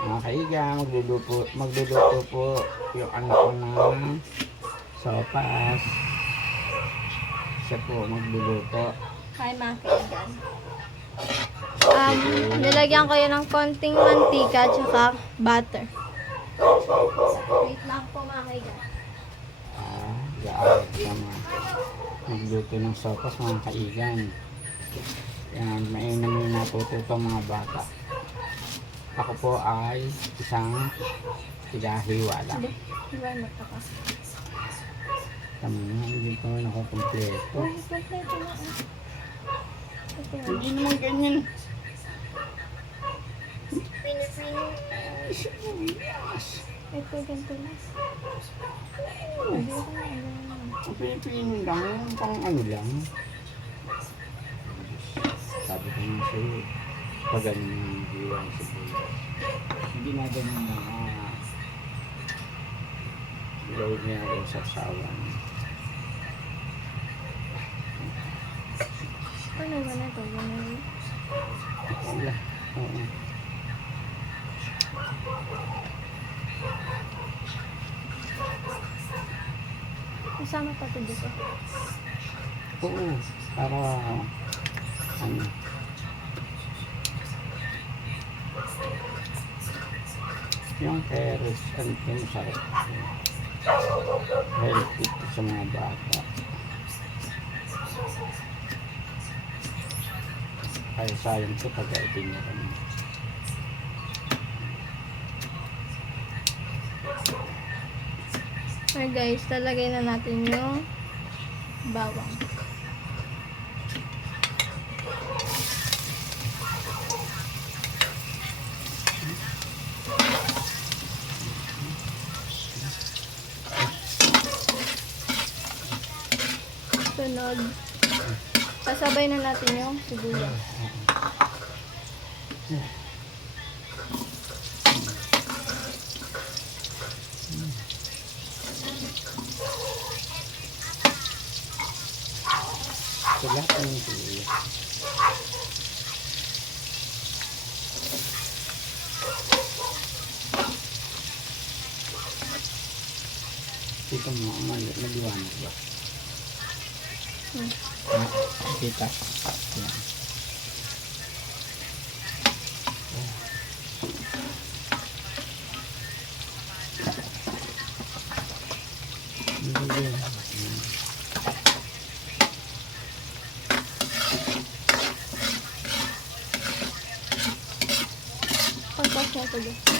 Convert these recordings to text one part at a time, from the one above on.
Mga kaiga, magluluto po yung anak ko ng sopas. Siya po magluluto. Hi mga kaigan. Nilagyan ko yun ng konting mantika tsaka butter. Wait lang po mga kaigan. Gaawag siya magluto ng sopas mga kaigan. Yan, mainam yung natututo mga bata. Ako po ay isang tigahiwa lang. Diba mataka? Tama nga, hindi pa rin ako kompleto. Uy, kompleto na. Hindi naman ganyan. Ito, ganito na. Ang pinipino lang, pang ano lang. Sabi ko nga sa'yo, pag ganun yung hiwa sa buhay. Hindi na ganun na gawin niya rin sa sawan. Ano ba na ito? Wala. Oo. Kasama pa ito dito. Oo. Para ano. Yung peres, ano yung sarap. Healthy sa mga bata. Kaya sayang ito pag-aitin niya kami. Okay guys, talagay na natin yung bawang. Sunod, kasabay na natin yung sibuyas. Sila po yung sibuyas. Dito mo, maliwanag ba? Kita. Yan. Pagkas na ito dito.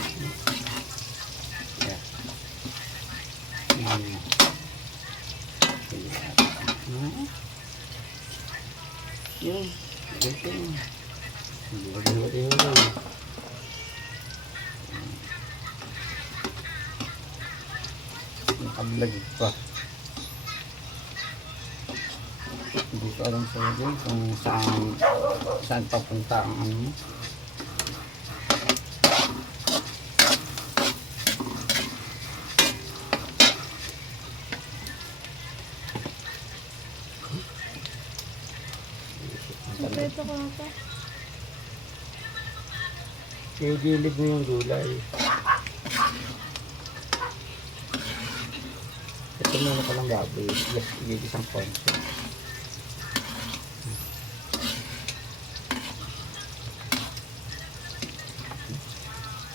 Yun. Ganito yun. Huli-huli. Nakablog pa. Hindi ko alam sa wajen kung saan papunta ang ano mo. Ito ko na ito. Gilid mo yung gulay. Ito muna ka lang baboy. Yes, isang konso.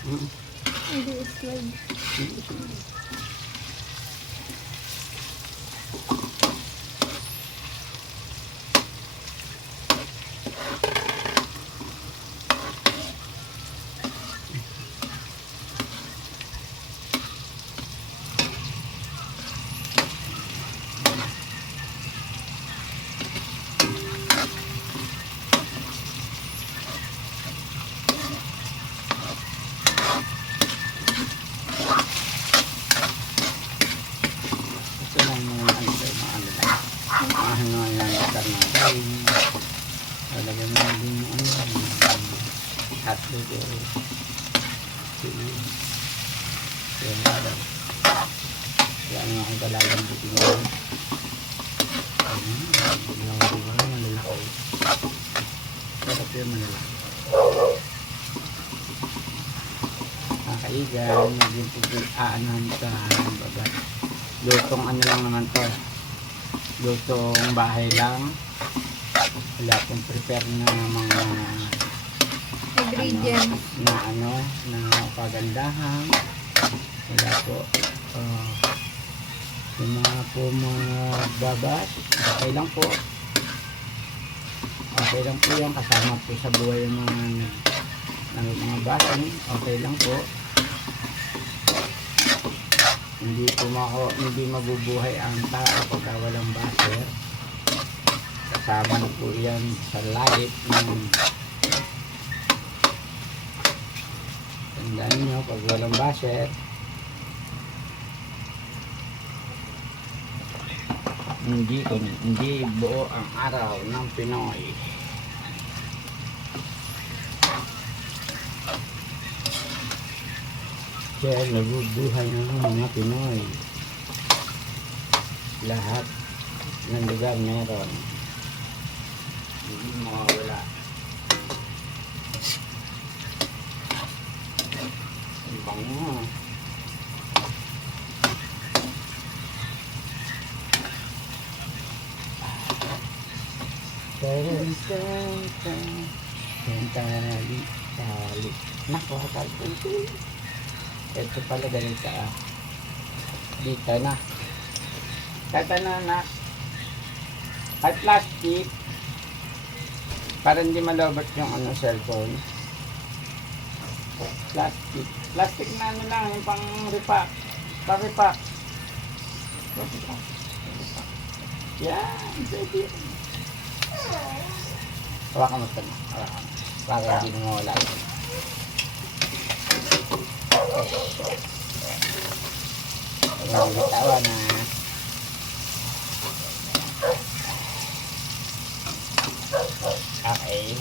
Hindi slide. Talaga na din yung hotdog o yung halang yan ang galalambutin mo yung malalaki sarap yung malalaki kaigan, yung aanan sa babat. Lutong ano lang naman to. Lutong bahay lang. Wala pong prepare na mga Ingredients. na pagandahan. Wala po. Yung mga po mga babat, okay lang po. Okay lang po yan. Kasama po sa buhay yung mga basin. Okay lang po. Hindi mabubuhay ang tao pagka walang baser. Kasama na po yan sa life ng tandaan nyo, pag walang baser, hindi buo ang araw ng Pinoy. Kaya nabubuhay ng mga Pinoy. Lahat ng lugar meron. Hindi mawawala. Ang bango. Tali. Nako, kalpun. Ito pala ganito dito na. Kata na. At plastic. Para hindi malobot yung cellphone. Plastic. Plastic na lang, yung pang repack. Pang-repack. Yan, pwede. Hawakan mo ito na. Hawakan mo. Para hindi mo mawala yun. Ayan, bitawa na. Okay.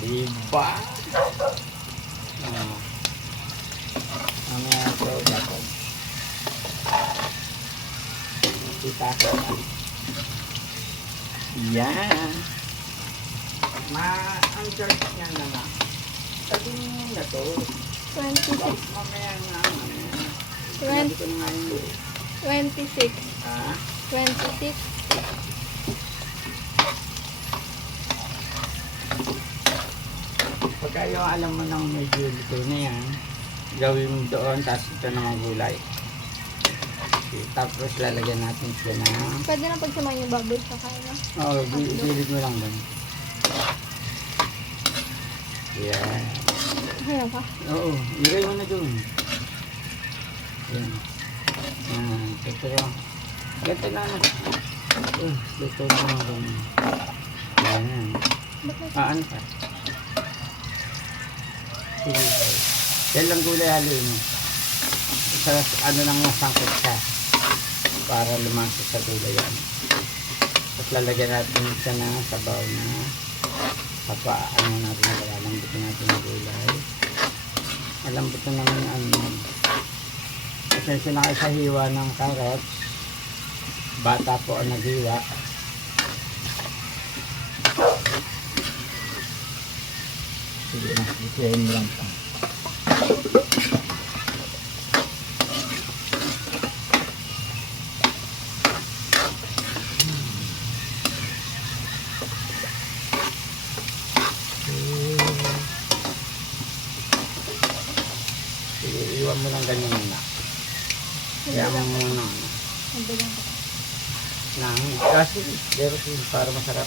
Diba? Mamaya ito dapat. Kita ko na. Yan. Ang church niya na lang. Sabi niyo na to. 26. Mamaya na. 26. Ah? 26. Pagka yung alam mo nang medyo luto na yan, gawin mo doon, tapos ito naman gulay. Okay, tapos lalagyan natin siya na. Pwede na pagsamahin yung baboy sa kanya. Oo, bilit mo lang doon. Yan. Ayan ka. Oo, ilagay mo na doon. Yan. Yan, ito lang. Ganito na. Ito na lang doon. Yan. Ano pa? Sige. Yan lang gulay haluin mo. Isa, ano lang nasangkot siya. Para lumasok sa gulay yan. Tapos lalagyan natin siya na sabaw na ano natin, lalambutin natin yung gulay. Malambutin naman yung pasensya na kayo sa hiwa ng carrots. Bata po ang naghiwa. Sige na, isihin mo lang pa. Sige, iwan mo lang ganyan muna. Kaya mo muna. Nabilang ka. Kasi, para masarap.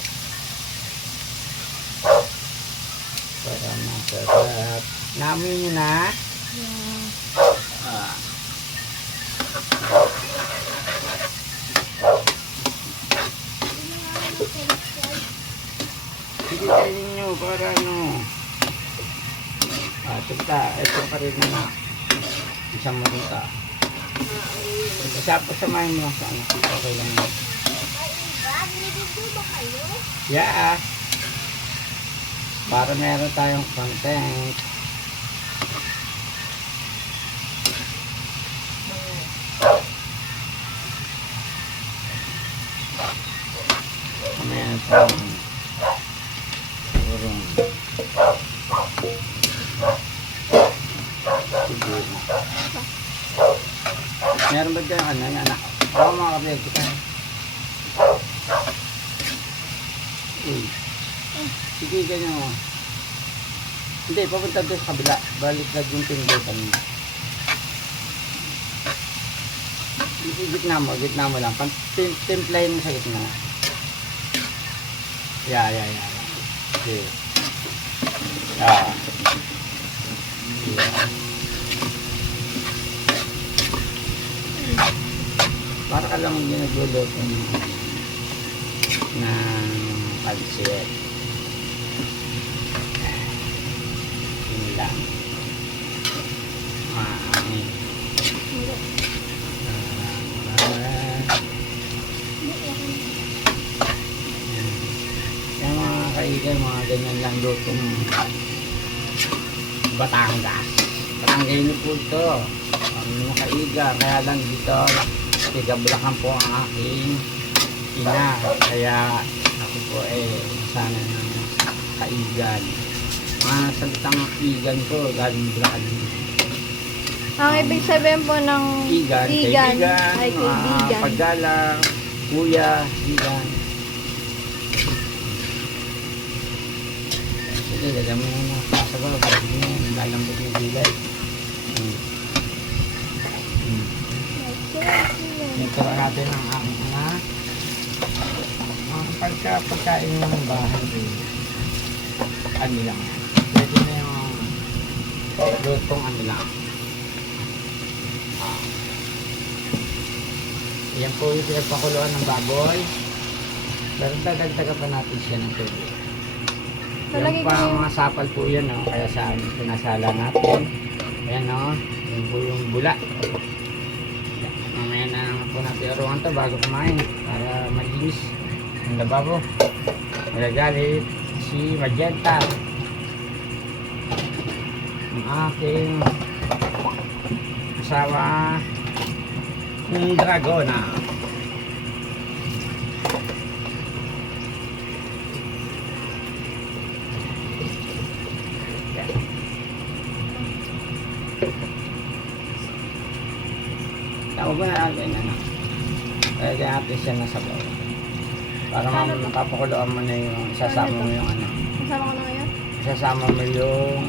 Para masarap. Naamoy nyo na. Yeah. Sige, kainin nyo para ano. Ito pa rin na. Isang maruta. Samahin mo lang sa anak. Okay lang yun. Yeah. Para meron tayong content. Meron tayong siguro Meron ba kayong ano, yung anak? Ako mga kapatid kita. Uy. Sige, ganyan mo. Hindi, papunta doon sa kabila. Balik na yung pindutan mo. Gitna mo lang. Timplahin mo sa gitna. Yeah. Okay. Yeah. Para ka lang ginaguluto ng pansit. Yun lang. Maangin. Yung mga kaigan, mga ganyan lang lutong Batangas. Barangay po ito. Mga kaiga, kaya lang dito tiga Bulacan po ang aking ina. Kaya ako po sana ng kaigan. Mga salitang igan ko galing Bulacan. Ang ibig sabihin po ng Igan, igan kaibigan, ay kaibigan. paggalang, kuya, igan. Sige, lagyan mo yung mga kasabaw. Lalambot yung gilay. Ito natin ang aking anak. Pagkain ng bahay rin. Ano lang. Pwede na yung lutong ano lang. Yan po yung pinagpakuluan ng baboy. Pero dagdagan pa natin siya ng tubig. Yan pa mga sapal po yan, no? Kaya sa pinasala natin. Ayan, no? Yan po yung bula. Mamaya na po natin aruhan to bago kumain. Para malinis ang lababo. Magagalit si Magenta. Ang aking asawa ng Dragona. Tawag mo na natin ano. Kaya natin siya nasa bawah. Para mapapakuloan mo na yung isasama mo yung ano. Kasama ko na ngayon? Isasama mo yung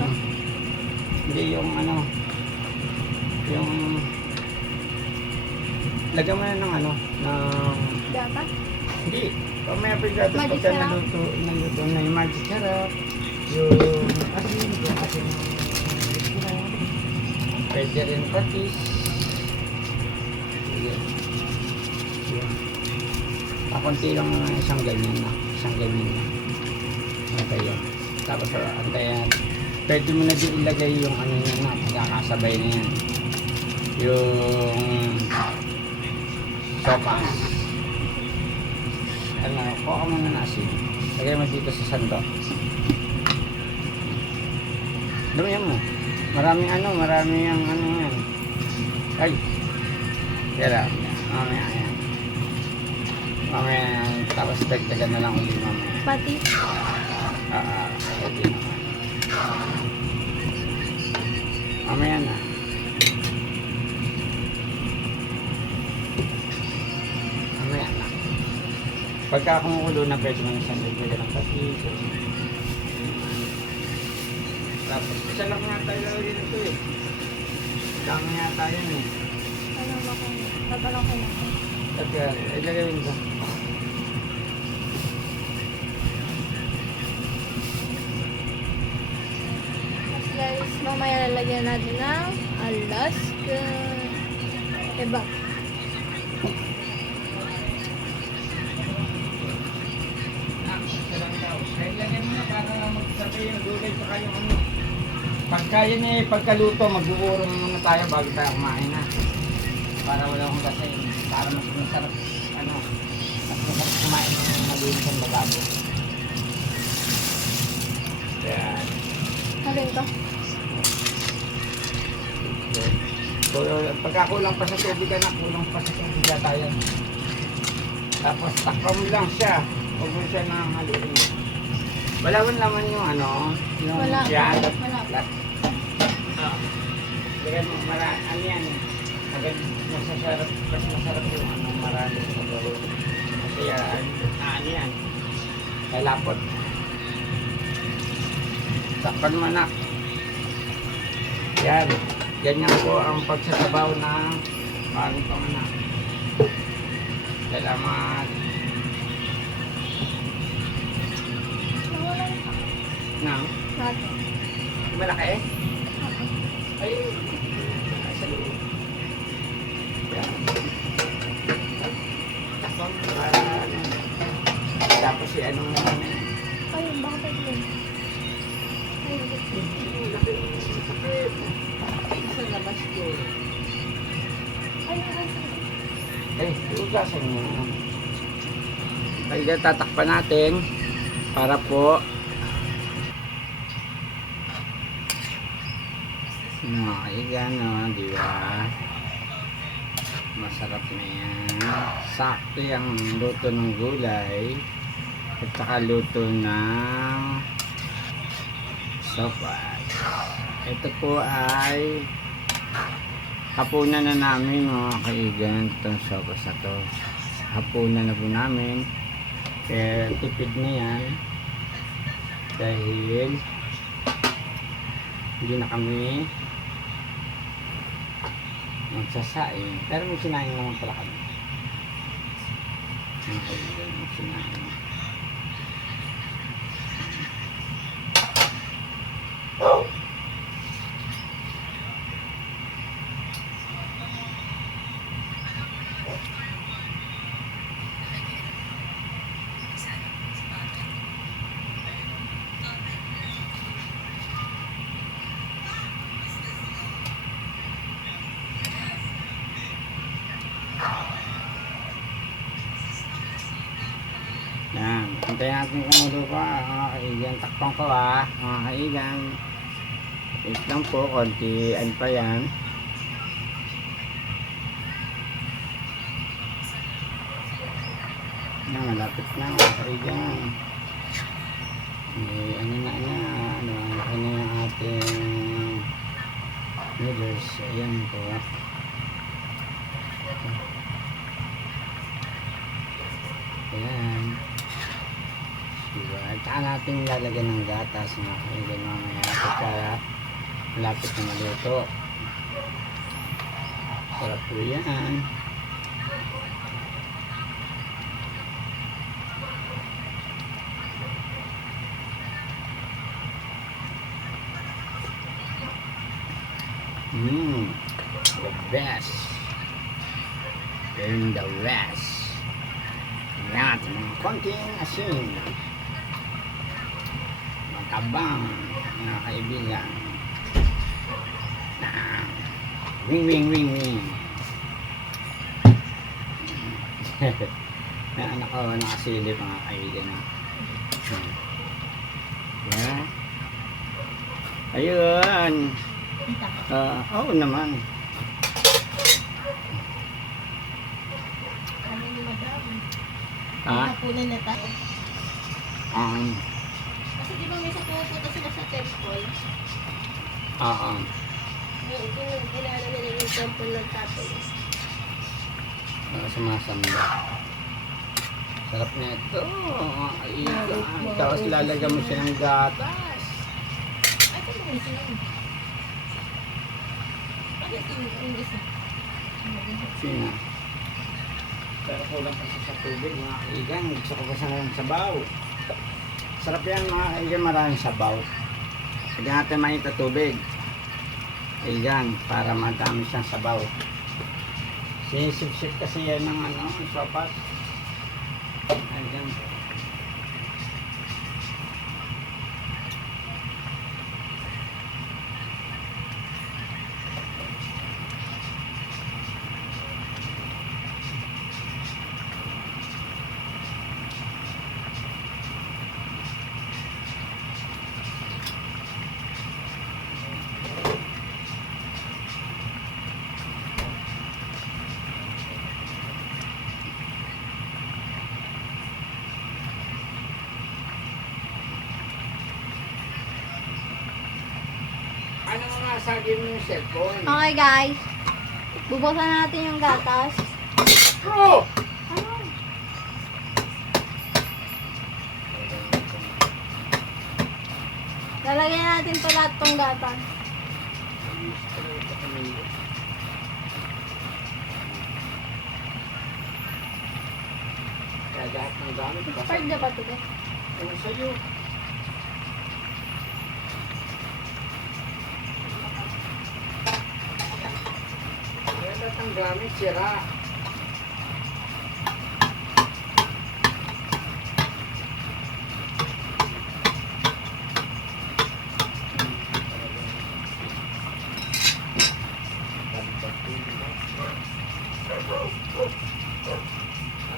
hindi yung ano yung lagyan mo na ng ano ng Data? hindi pamaya pa yung gatas Magic pagka syrup? naluto na yung magic syrup yung asin pwede rin patis yun pakunti lang ng isang ganyan na okay yun tapos antayan pwede mo na din ilagay yung ano yun na magkakasabay na yan yung sopas ano, kuha ka muna na asin lagay mo dito sa sando damihan mo maraming ang ano yan ay kaya mamaya yan tapos dagdagan na lang ulit mamaya Pati? okay naman mamaya na pagka kumukulo na pwede mo isang dagdagan ng patis tapos isa lang nga tayo lalagyan ito lang nga tayo Ano ba kung tatalong ko na? kaya ilagay ko Guys, mamaya lalagyan natin ng Alaska. Diba? ilagyan mo na para magsabay yung gulay saka yung ano pagka yun pagkaluto mag-uurong muna tayo bago tayo kumain na para wala akong kasi para mas masarap mas masarap kumain ng malinis ang lababo yan Halin ko. so pagka kulang pa sa tubig kulang pa sa tubig tayo tapos takpan mo lang siya huwag mo siya nakahaluin wala man naman yung yung Wala. yan Wala. Lagyan mo, ano yan, Masasarap, mas masarap yung ano, marami sa bawang. Kasi yan, ano yan, kalapot. Takpan mo anak. Yan, ganyan po ang pagsasabaw ng paring panganak. Salamat. Nang, Natin. malaki? Ay, nasa loob. Yan. Takpan mo para ano. Tapos si ano Ay, bakit yun? Ay, Sa labas ko. ay, ay, eh, ugasan mo. Kaya tatakpan natin para po gano, di ba? Masarap na yan. Sakto yung luto ng gulay at saka luto ng sopas. Ito po ay hapunan na namin mga kaigan itong sopas na to. Hapunan na po namin. Kaya tipid na yan dahil hindi na kami magsasaing. Pero may sinaing naman pala kami. Mga kaigan, may sinaing. Yan, hintayin natin kumulo pa mga kaigan. Takpan ko mga kaigan. Wait lang po, kontian pa yan. Yan, malapit na mga kaigan. Eh, ano na, ano yung ating noodles. Ayan po. Ayan. Diba? At saka natin lalagyan ng gatas mga kaigan mamaya pagka malapit na maluto. Sarap po yan. The best in the west. Yan, konting asin. Matabang, mga kaibigan. Wing, wing, wing, wing. Yan, anak ko, nakasilip mga kaibigan. Yan. Ayun. Oo naman. Ano ni madam? Ha? Hapunan na tayo. Kasi di ba may sa pupunta sila sa temple? Oo. Yung ginala nila yung temple ng tatay. Sumasamba. Sarap na ito. Tapos lalagyan mo siya ng gatas. Ay, ito mo isa lang. Bakit yung isa? Sina. Pero kulang kasi sa tubig mga kaigan. Gusto ko kasi ng sabaw. Sarap yan mga kaigan. Maraming sabaw. Lagyan natin mainit na tubig. Kaigan. Para madami siyang sabaw. Sinisip-sip kasi yan ng ano, sopas. Ayan. Ano nga sabi mo yung cellphone? Okay guys, Bubuksan natin yung gatas. Bro! Lalagyan natin pa lahat tong gatas. Kaya lahat ng gamit, basta Part na ba ito? kung sa'yo. Kaya lahat ng gamit, sira.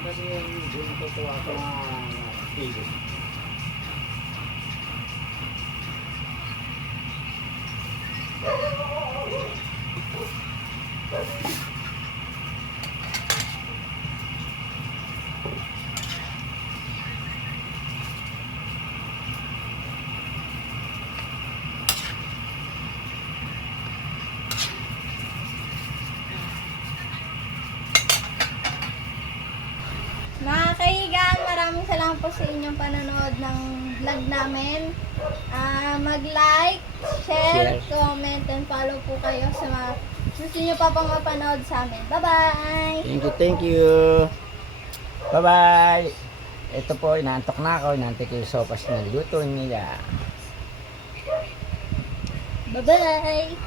Kasi yung dun ko tuwa sa mga tigo. Mga kaigan, maraming salamat po sa inyong panonood ng vlog namin. Mag-like, share, Share. comment, and follow po kayo sa mga gusto nyo pa pang mapanood sa amin. Bye-bye! Thank you, thank you. Bye-bye. Ito po, inaantok na ako. Inaantok yung sopas na luto nila. Bye-bye!